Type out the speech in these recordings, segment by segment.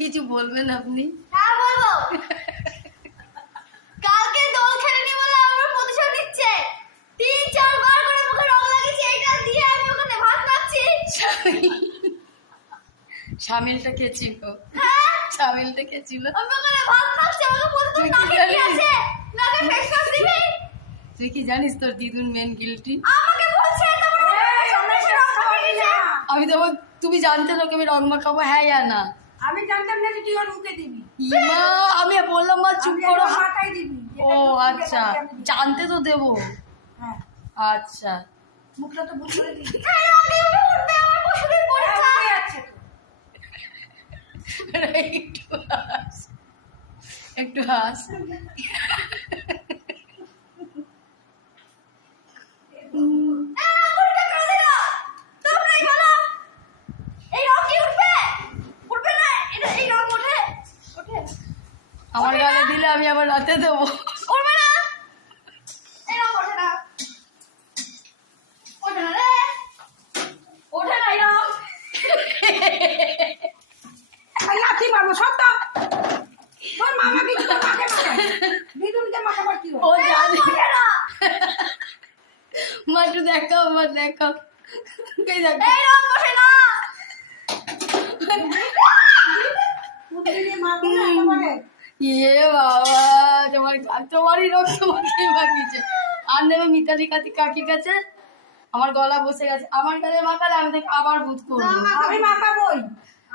কিছু বলবেন আপনি? হ্যাঁ বলবো। কালকে দোল খেলেনি বলে আমার প্রতিশোধ নিচ্ছে। 3-4 বার করে মুখে রং লাগিয়েছে, এটা দিয়ে আমি ওখানে ভাত খাচ্ছি। শামিলটা কে ছিল? হ্যাঁ শামিলটা কে ছিল? আমি ওখানে ভাত খাচ্ছি, আমাকে বলতে তুই তোর কি নাকে কি জানিস? আছে, নাকে ফেস ওয়াশ দিবি। তুই কি জানিস তোর দিদুন মেন গিল্টি? আমাকে বলছে তারপর সামনে এসে রং মাখিয়ে দিয়েছে। আমি তো তুমি জানতে লোকে আমি রং মাখাবো, হ্যাঁ ইয়া না? আমি জানতাম না যে তুই ওর মুখে দিবি। ইমা আমি বললাম মা চুপ আমি করো। ওর মাথায় দিবি। ও আচ্ছা, জানতে তো দেবো। হ্যাঁ আচ্ছা মুখটা তো বুঝ করে দিবি। এই রঙে উঠে উঠবে আমার পশুদের পরীক্ষা। হ্যাঁ আছে তো। একটু হাস, একটু হাস। এই রং উঠবে কালে না, তোমরাই বলো। এই রং কি উঠবে? উঠবে না, এই রং ওঠে ওঠে আমার গালে দিলে আমি আবার রাতে দেবো। উঠবে না, এই রং ওঠে না, ওঠে না রে, ওঠে না এই রং। আর লাথি মারবো সব তো। তোর মামা কি তোর মাকে মারে? দিদুনকে মাখাবার কি হয়? ও এই রং জানে ওঠে না, মা একটু দেখাও, মা দেখাও। এই দেখো। এই রং ওঠে না। উঠলি মারবো না একেবারে। ইয়ে বাবা, তোমারই রোগ তোমাকেই মাখিয়েছে। আর নেবে মিতালি কাকির কাছে, আমার গলা বসে গেছে। আমার কাছে মাখালে আমি তাকে আবার ভূত করবো। আমি মাখাবোই।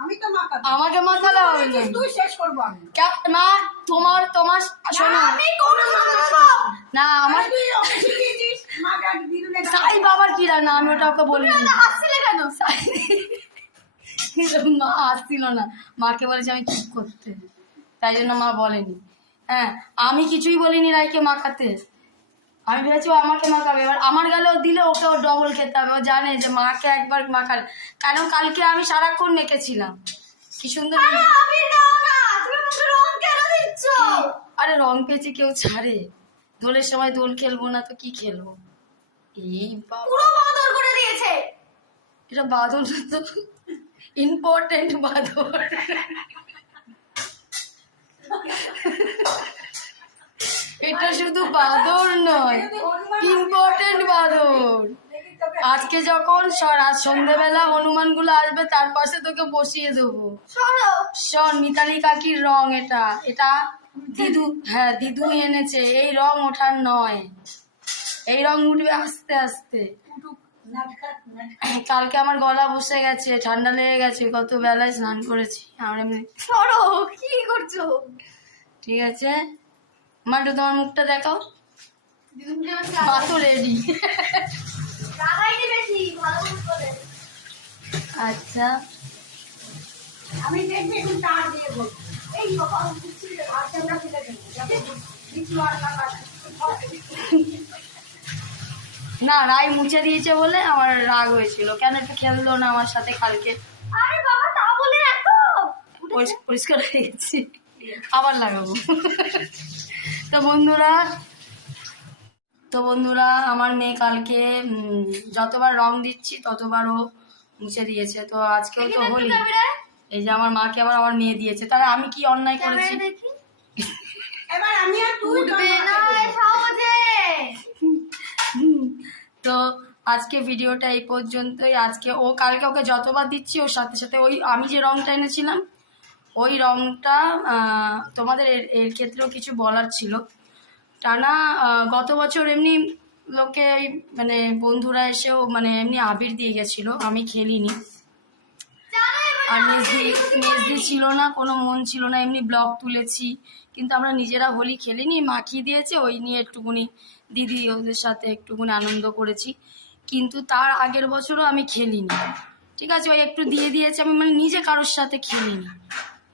আমি তো মাখাবো। আমাকে মাখালে হবে না। তুই শেষ করবো আমি। না তোমার শোনো আমি কোন মাখাবো? না, আমার তুই ওকে শিখিয়েছিস মাকে আর দিদুনের গায়ে। সাই বাবার কি রান্না, আমি ওটা ওকে বলিনি। তুমি হাসছিলে কেন? মা আসছিল না, মাকে বলেছি আমি চুপ করতে, তাই জন্য মা বলেনি। হ্যাঁ আমি কিছুই বলিনি রাইকে মাখাতে, আমি ভেবেছি ও আমাকে মাখাবে। এবার আমার গালেও দিলে ওকে ও ডবল খেতে হবে। ও জানে যে মাকে একবার মাখালে, কারণ কালকে আমি সারাক্ষণ মেখেছিলাম কি সুন্দর। আরে আমি দাও না, তুমি মুখে রং কেন দিচ্ছ? আরে রং পেয়েছি কেউ ছাড়ে? দোলের সময় দোল খেলবো না তো কি খেলবো? এই বাবা, পুরো বাদর করে দিয়েছে। এটা বাদর না তো, ইম্পর্টেন্ট বাদর। এটা শুধু বাদর নয়, ইম্পর্টেন্ট বাদর। আজকে যখন আজ সন্ধ্যেবেলা হনুমান গুলো আসবে, তার পাশে তোকে বসিয়ে দেবো। সরো। শোন, মিতালি কাকির রং এটা, এটা দিদু, হ্যাঁ দিদু এনেছে। এই রং ওঠার নয়, এই রং উঠবে আস্তে আস্তে। কালকে আমার গলা বসে গেছে, ঠান্ডা লেগে গেছে, কত বেলায় স্নান করেছি আমার এমনি। সরো, কি করছো? ঠিক আছে মা, একটু তোমার মুখটা দেখাও। দিদুন মা তো রেডি। রাগাইনি বেশি, ভালো করে। আচ্ছা আমি দেখবি এখন তার দিয়ে বলবো। এই সকাল উঠছি আর আমরা ফেলে দেবো। যাতে কিছু আর না কাটে। না, রাই মুছে দিয়েছে বলে আমার রাগ হয়েছিল, কেন একটু খেললো না আমার সাথে কালকে। আরে বাবা, তা বলে এত পরিষ্কার হয়ে গেছি, আবার লাগাবো। তো বন্ধুরা আমার মেয়ে কালকে যতবার রং দিচ্ছি ততবার ও মুছে দিয়েছে। তো আজকেও তো হোলি, এই যে আমার মাকে আবার আমার মেয়ে দিয়েছে, তাহলে আমি কি অন্যায় করেছি? দেখি এবার আমি আর তুই উঠবে না সহজে। তো আজকে ভিডিওটা এই পর্যন্তই। আজকে ও কালকে ওকে যতবার দিচ্ছি ওর সাথে সাথে ওই আমি যে রংটা এনেছিলাম ওই রংটা, তোমাদের এর ক্ষেত্রেও কিছু বলার ছিল। টানা গত বছর এমনি লোকে ওই মানে বন্ধুরা এসেও মানে এমনি আবির দিয়ে গেছিলো, আমি খেলিনি। আর মেজদি ছিল না, কোনো মন ছিল না, এমনি ব্লগ তুলেছি, কিন্তু আমরা নিজেরা হোলি খেলিনি। মাখিয়ে দিয়েছে, ওই নিয়ে একটুকুনি দিদি ওদের সাথে একটুকুনি আনন্দ করেছি, কিন্তু তার আগের বছরও আমি খেলিনি। ঠিক আছে, ওই একটু দিয়ে দিয়েছে, আমি মানে নিজে কারোর সাথে খেলিনি।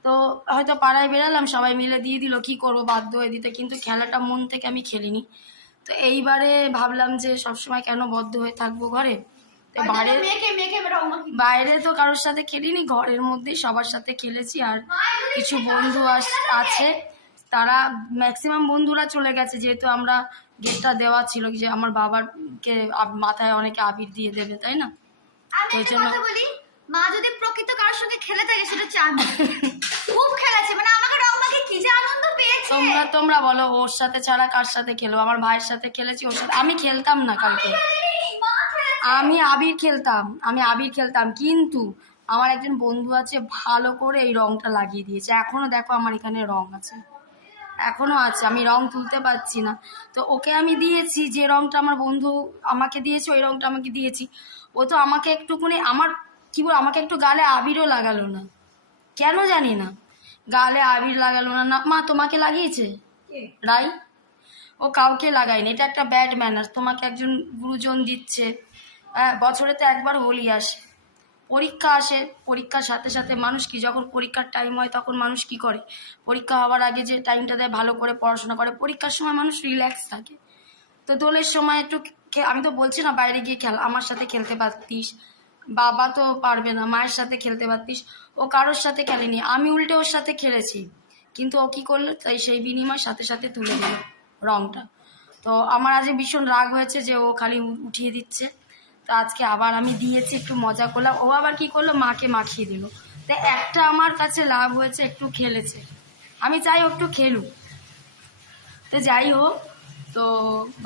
তো হয়তো পাড়ায় বেরালাম, সবাই মিলে দিয়ে দিল, কি করব, বাধ্য হয়ে দিতে, কিন্তু খেলাটা মন থেকে আমি খেলিনি। তো এইবারে ভাবলাম যে সবসময় কেন বদ্ধ হয়ে থাকবো ঘরে, তো বাইরে তো কারোর সাথে খেলিনি, ঘরের মধ্যেই সবার সাথে খেলেছি। আর কিছু বন্ধু আছে, তারা ম্যাক্সিমাম বন্ধুরা চলে গেছে, যেহেতু আমরা গেটটা দেওয়া ছিল যে আমার বাবারকে মাথায় অনেকে আবির দিয়ে দেবে, তাই না? ওই জন্য মা যদি প্রকৃত কারোর সঙ্গে খেলে থাকে সেটা হচ্ছে আমি। খুব খেলেছে, মানে আমাকে রং মাখিয়ে কি যে আনন্দ পেয়েছে। তোমরা বলো ওর সাথে ছাড়া কার সাথে খেলবো? আমার ভাইয়ের সাথে খেলেছি, ওর সাথে আমি খেলতাম না কালকে। মা খেলেছে। আমি আবির খেলতাম কিন্তু আমার একজন বন্ধু আছে ভালো করে এই রংটা লাগিয়ে দিয়েছে। এখনো দেখো আমার এখানে রং আছে, এখনো আছে, আমি রং তুলতে পারছি না। তো ওকে আমি দিয়েছি যে রংটা আমার বন্ধু আমাকে দিয়েছে, ওই রংটা আমাকে দিয়েছি। ও তো আমাকে একটুখানি আমার কি বল আমাকে একটু গালে আবিরও লাগালো না, কেন জানি না, গালে আবির লাগালো না। না মা তোমাকে লাগিয়েছে রাই? ও কাউকে লাগায়নি, এটা একটা ব্যাড ম্যানার্স। তোমাকে একজন গুরুজন দিচ্ছে, বছরে তো একবার হোলি আসে, পরীক্ষা আসে, পরীক্ষার সাথে সাথে মানুষ কি, যখন পরীক্ষার টাইম হয় তখন মানুষ কি করে, পরীক্ষা হওয়ার আগে যে টাইমটা দেয় ভালো করে পড়াশোনা করে, পরীক্ষার সময় মানুষ রিল্যাক্স থাকে। তো দোলের সময় একটু আমি তো বলছি না বাইরে গিয়ে খেল, আমার সাথে খেলতে পারতিস, বাবা তো পারবে না, মায়ের সাথে খেলতে পারতিস। ও কারোর সাথে খেলেনি, আমি উল্টে ওর সাথে খেলেছি, কিন্তু ও কী করলো, তাই সেই বিনিময় সাথে সাথে তুলে দিল রংটা। তো আমার আজ ভীষণ রাগ হয়েছে যে ও খালি উঠিয়ে দিচ্ছে। তো আজকে আবার আমি দিয়েছি, একটু মজা করলাম, ও আবার কি করলো মাকে মাখিয়ে দিল। তো একটা আমার কাছে লাভ হয়েছে, একটু খেলেছে, আমি চাই ও একটু খেলুক। তো যাই হোক, তো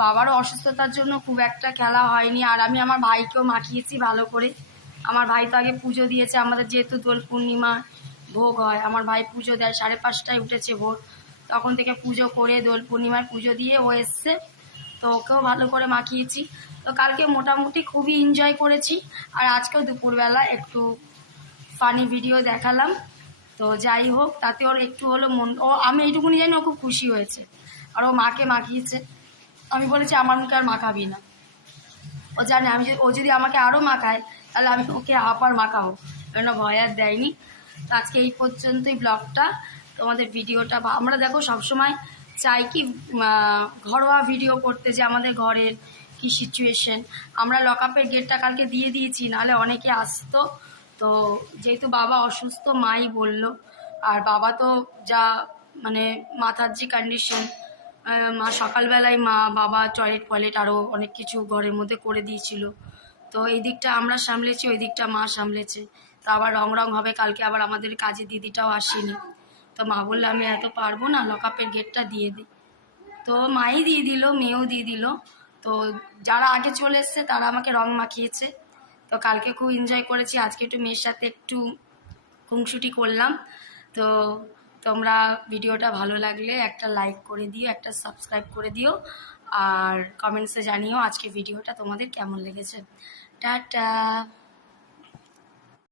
বাবারও অসুস্থতার জন্য খুব একটা খেলা হয়নি। আর আমি আমার ভাইকেও মাখিয়েছি ভালো করে। আমার ভাই তো আগে পুজো দিয়েছে, আমাদের যেহেতু দোল পূর্ণিমা ভোগ হয়, আমার ভাই পুজো দেয়, 5:30টায় উঠেছে ভোর, তখন থেকে পুজো করে দোল পূর্ণিমার পুজো দিয়ে ও এসছে। তো ওকেও ভালো করে মাখিয়েছি। তো কালকে মোটামুটি খুবই এনজয় করেছি। আর আজকেও দুপুরবেলা একটু ফানি ভিডিও দেখালাম। তো যাই হোক, তাতে ওর একটু হলো মন, ও আমি এইটুকুনি জানি ও খুব খুশি হয়েছে। আর ও মাকে মাখিয়েছে, আমি বলেছি আমার মুখে আর মাখাবি না। ও জানে ও যদি আমাকে আরও মাখায় তাহলে আমি ওকে আবার মাখাবো, কেন ভয় আর দেয়নি। তো আজকে এই পর্যন্তই ব্লগটা, তোমাদের ভিডিওটা আমরা দেখো সবসময় চাই কি ঘরোয়া ভিডিও করতে, যে আমাদের ঘরের কি সিচুয়েশন। আমরা লকআপের গেটটা কালকে দিয়ে দিয়েছি, নাহলে অনেকে আসতো। তো যেহেতু বাবা অসুস্থ, মাই বলল, আর বাবা তো যা মানে মাথার যে কন্ডিশন, মা সকালবেলায় বাবা টয়লেট আরও অনেক কিছু ঘরের মধ্যে করে দিয়েছিল। তো এই দিকটা আমরা সামলেছি, ওই দিকটা মা সামলেছে। তো আবার রং হবে কালকে, আবার আমাদের কাজে দিদিটাও আসেনি। তো মা বললে আমি এত পারবো না, লকআপের গেটটা দিয়ে দিই। তো মাই দিয়ে দিল, মেয়েও দিয়ে দিল। তো যারা আগে চলে এসছে তারা আমাকে রং মাখিয়েছে। তো কালকে খুব এনজয় করেছি, আজকে একটু মেয়ের সাথে একটু খুনসুটি করলাম। তো তোমরা ভিডিওটা ভালো লাগলে একটা লাইক করে দিও, একটা সাবস্ক্রাইব করে দিও, আর কমেন্টসে জানিও আজকে ভিডিওটা তোমাদের কেমন লেগেছে। টাটা।